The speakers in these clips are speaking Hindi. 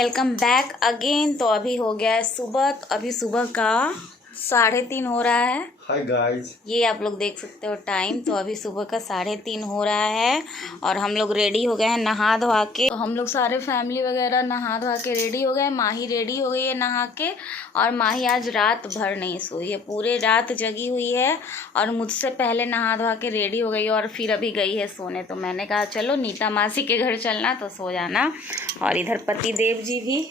Welcome back again. तो अभी हो गया है सुबह, तो अभी सुबह का 3:30 हो रहा है। हाय गाइस, ये आप लोग देख सकते हो टाइम। तो अभी सुबह का 3:30 हो रहा है और हम लोग रेडी हो गए हैं नहा धोवा के। तो हम लोग सारे फैमिली वगैरह नहा धोवा के रेडी हो गए। माही रेडी हो गई है नहा के, और माही आज रात भर नहीं सोई है, पूरे रात जगी हुई है और मुझसे पहले नहा धोवा के रेडी हो गई और फिर अभी गई है सोने। तो मैंने कहा चलो नीता मासी के घर चलना, तो सो जाना। और इधर पति देव जी भी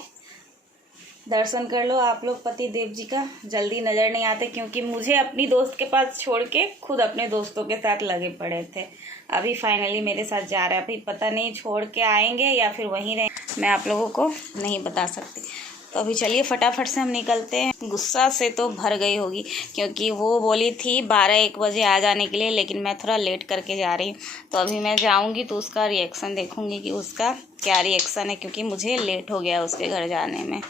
दर्शन कर लो आप लोग। पति देव जी का जल्दी नज़र नहीं आते, क्योंकि मुझे अपनी दोस्त के पास छोड़ के खुद अपने दोस्तों के साथ लगे पड़े थे। अभी फाइनली मेरे साथ जा रहा है। अभी पता नहीं छोड़ के आएंगे या फिर वहीं रहें, मैं आप लोगों को नहीं बता सकती। तो अभी चलिए फटाफट से हम निकलते हैं। गुस्सा से तो भर गई होगी, क्योंकि वो बोली थी 12-1 बजे आ जाने के लिए, लेकिन मैं थोड़ा लेट करके जा रही हूँ। तो अभी मैं जाऊँगी तो उसका रिएक्शन देखूँगी कि उसका क्या रिएक्शन है, क्योंकि मुझे लेट हो गया उसके घर जाने में।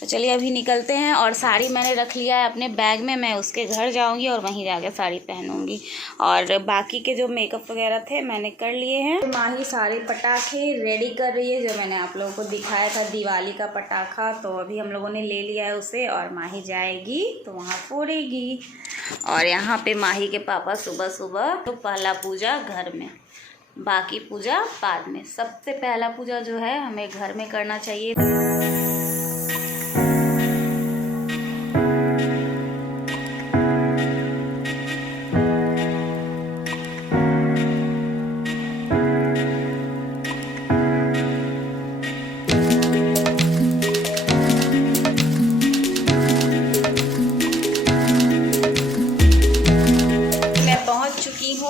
तो चलिए अभी निकलते हैं। और साड़ी मैंने रख लिया है अपने बैग में, मैं उसके घर जाऊंगी और वहीं जाके साड़ी पहनूंगी। और बाकी के जो मेकअप वगैरह थे मैंने कर लिए हैं। तो माही सारे पटाखे रेडी कर रही है, जो मैंने आप लोगों को दिखाया था दिवाली का पटाखा। तो अभी हम लोगों ने ले लिया है उसे, और माही जाएगी तो वहाँ फोड़ेगी। और यहाँ पे माही के पापा सुबह सुबह तो पहला पूजा घर में, बाकी पूजा बाद में। सबसे पहला पूजा जो है हमें घर में करना चाहिए।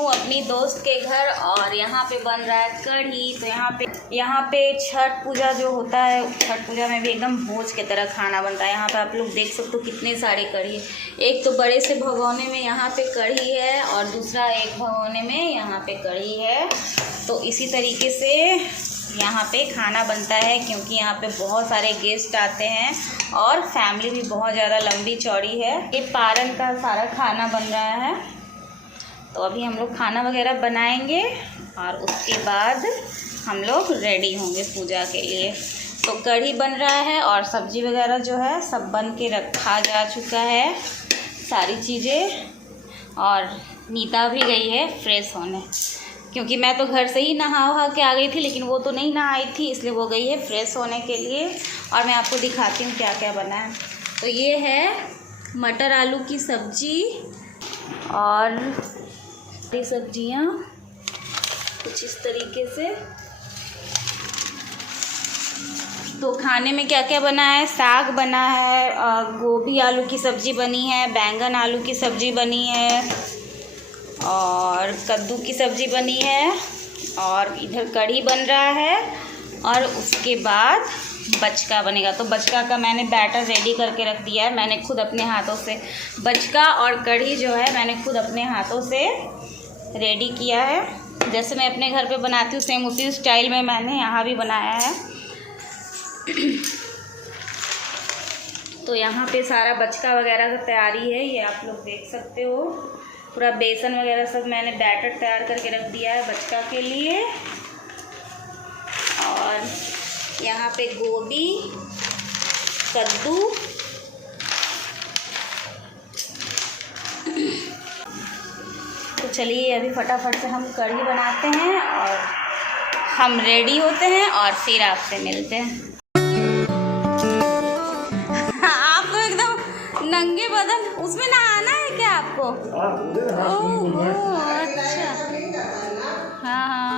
अपनी दोस्त के घर, और यहाँ पे बन रहा है कढ़ी। तो यहाँ पे छठ पूजा जो होता है, छठ पूजा में भी एकदम भोज के तरह खाना बनता है। यहाँ पे आप लोग देख सकते हो कितने सारे कढ़ी है। एक तो बड़े से भगोने में यहाँ पे कढ़ी है, और दूसरा एक भगोने में यहाँ पे कढ़ी है। तो इसी तरीके से यहाँ पे खाना बनता है, क्योंकि यहाँ पे बहुत सारे गेस्ट आते हैं और फैमिली भी बहुत ज़्यादा लंबी चौड़ी है। ये पारन का सारा खाना बन रहा है। तो अभी हम लोग खाना वगैरह बनाएंगे और उसके बाद हम लोग रेडी होंगे पूजा के लिए। तो कढ़ी बन रहा है और सब्ज़ी वगैरह जो है सब बन के रखा जा चुका है सारी चीज़ें। और नीता भी गई है फ्रेश होने, क्योंकि मैं तो घर से ही नहा वहा के आ गई थी, लेकिन वो तो नहीं नहाई थी, इसलिए वो गई है फ्रेश होने के लिए। और मैं आपको दिखाती हूँ क्या क्या बना है। तो ये है मटर आलू की सब्ज़ी और सब्जियाँ कुछ इस तरीके से। तो खाने में क्या क्या बना है, साग बना है, गोभी आलू की सब्ज़ी बनी है, बैंगन आलू की सब्ज़ी बनी है, और कद्दू की सब्ज़ी बनी है, और इधर कढ़ी बन रहा है, और उसके बाद बचका बनेगा। तो बचका का मैंने बैटर रेडी करके रख दिया है। मैंने खुद अपने हाथों से बचका और कढ़ी जो है मैंने खुद अपने हाथों से रेडी किया है। जैसे मैं अपने घर पे बनाती हूँ सेम उसी स्टाइल में मैंने यहाँ भी बनाया है। तो यहाँ पे सारा बचका वगैरह का तैयारी है, ये आप लोग देख सकते हो। पूरा बेसन वगैरह सब मैंने बैटर तैयार करके रख दिया है बचका के लिए। और यहाँ पे गोभी, कद्दू, तो चलिए अभी फटाफट से हम कढ़ी बनाते हैं और हम रेडी होते हैं और फिर आपसे मिलते हैं। आप तो एकदम नंगे बदन, उसमें नहाना है क्या आपको? ओह अच्छा, हाँ हाँ।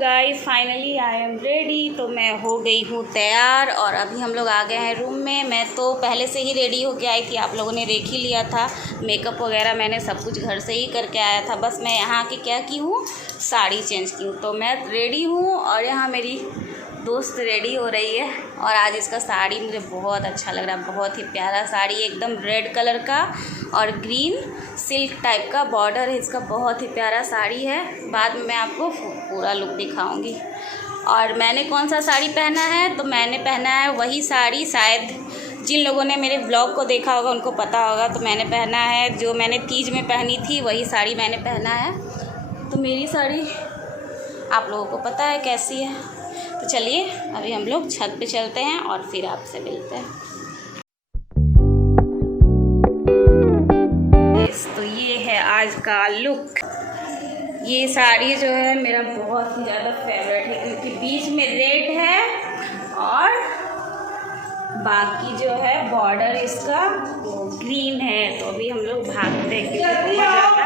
Guys finally I am ready. तो मैं हो गई हूँ तैयार और अभी हम लोग आ गए हैं रूम में। मैं तो पहले से ही रेडी होके आई थी, आप लोगों ने देख ही लिया था। मेकअप वगैरह मैंने सब कुछ घर से ही करके आया था, बस मैं यहाँ की क्या की हूँ, साड़ी चेंज की हूँ। तो मैं रेडी हूँ और यहाँ मेरी दोस्त रेडी हो रही है। और आज इसका साड़ी मुझे बहुत अच्छा लग रहा है, बहुत ही प्यारा साड़ी, एकदम रेड कलर का और ग्रीन सिल्क टाइप का बॉर्डर है इसका, बहुत ही प्यारा साड़ी है। बाद में मैं आपको पूरा लुक दिखाऊंगी। और मैंने कौन सा साड़ी पहना है, तो मैंने पहना है वही साड़ी, शायद जिन लोगों ने मेरे ब्लॉग को देखा होगा उनको पता होगा। तो मैंने पहना है जो मैंने तीज में पहनी थी, वही साड़ी मैंने पहना है। तो मेरी साड़ी आप लोगों को पता है कैसी है। तो चलिए अभी हम लोग छत पे चलते हैं और फिर आपसे मिलते हैं। तो ये है आज का लुक। ये साड़ी जो है मेरा बहुत ही ज़्यादा फेवरेट है, क्योंकि बीच में रेड है और बाकी जो है बॉर्डर इसका वो ग्रीन है। तो अभी हम लोग भागते हैं क्योंकि बहुत ज़्यादा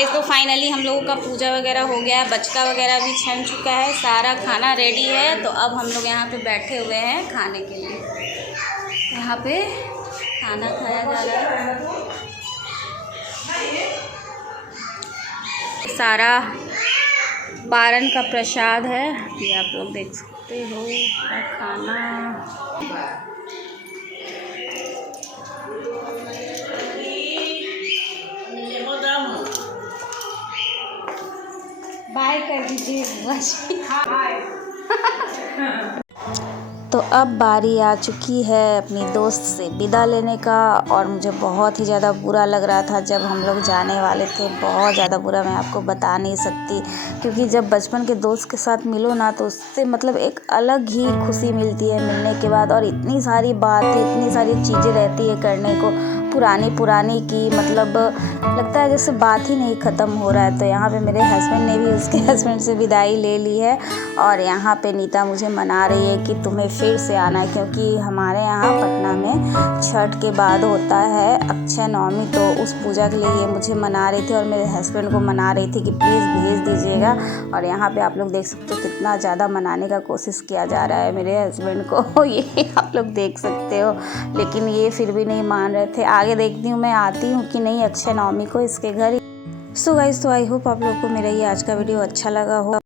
गाइस तो फाइनली हम लोगों का पूजा वगैरह हो गया है, बचका वगैरह भी छन चुका है, सारा खाना रेडी है। तो अब हम लोग यहाँ पे बैठे हुए हैं खाने के लिए। यहाँ पे खाना खाया जा रहा है। सारा पारण का प्रसाद है, ये आप लोग देख सकते हो। खाना बाय कर दीजिए। तो अब बारी आ चुकी है अपनी दोस्त से विदा लेने का, और मुझे बहुत ही ज़्यादा बुरा लग रहा था जब हम लोग जाने वाले थे। बहुत ज़्यादा बुरा, मैं आपको बता नहीं सकती, क्योंकि जब बचपन के दोस्त के साथ मिलो ना तो उससे मतलब एक अलग ही खुशी मिलती है मिलने के बाद। और इतनी सारी बातें, इतनी सारी चीज़ें रहती है करने को, पुरानी की, मतलब लगता है जैसे बात ही नहीं ख़त्म हो रहा है। तो यहाँ पे मेरे हस्बैंड ने भी उसके हस्बैंड से विदाई ले ली है, और यहाँ पे नीता मुझे मना रही है कि तुम्हें फिर से आना है, क्योंकि हमारे यहाँ पटना में छठ के बाद होता है अक्षय नवमी। तो उस पूजा के लिए ये मुझे मना रही थी और मेरे हस्बैंड को मना रही थी कि प्लीज़ भेज दीजिएगा। और यहाँ पे आप लोग देख सकते हो कितना ज़्यादा मनाने का कोशिश किया जा रहा है मेरे हस्बैंड को, ये आप लोग देख सकते हो। लेकिन ये फिर भी नहीं मान रहे थे। आगे देखती हूँ मैं आती हूँ कि नहीं अक्षय नवमी को इसके घर। सो गाइस, तो आई होप आप लोग को मेरा ये आज का वीडियो अच्छा लगा हो।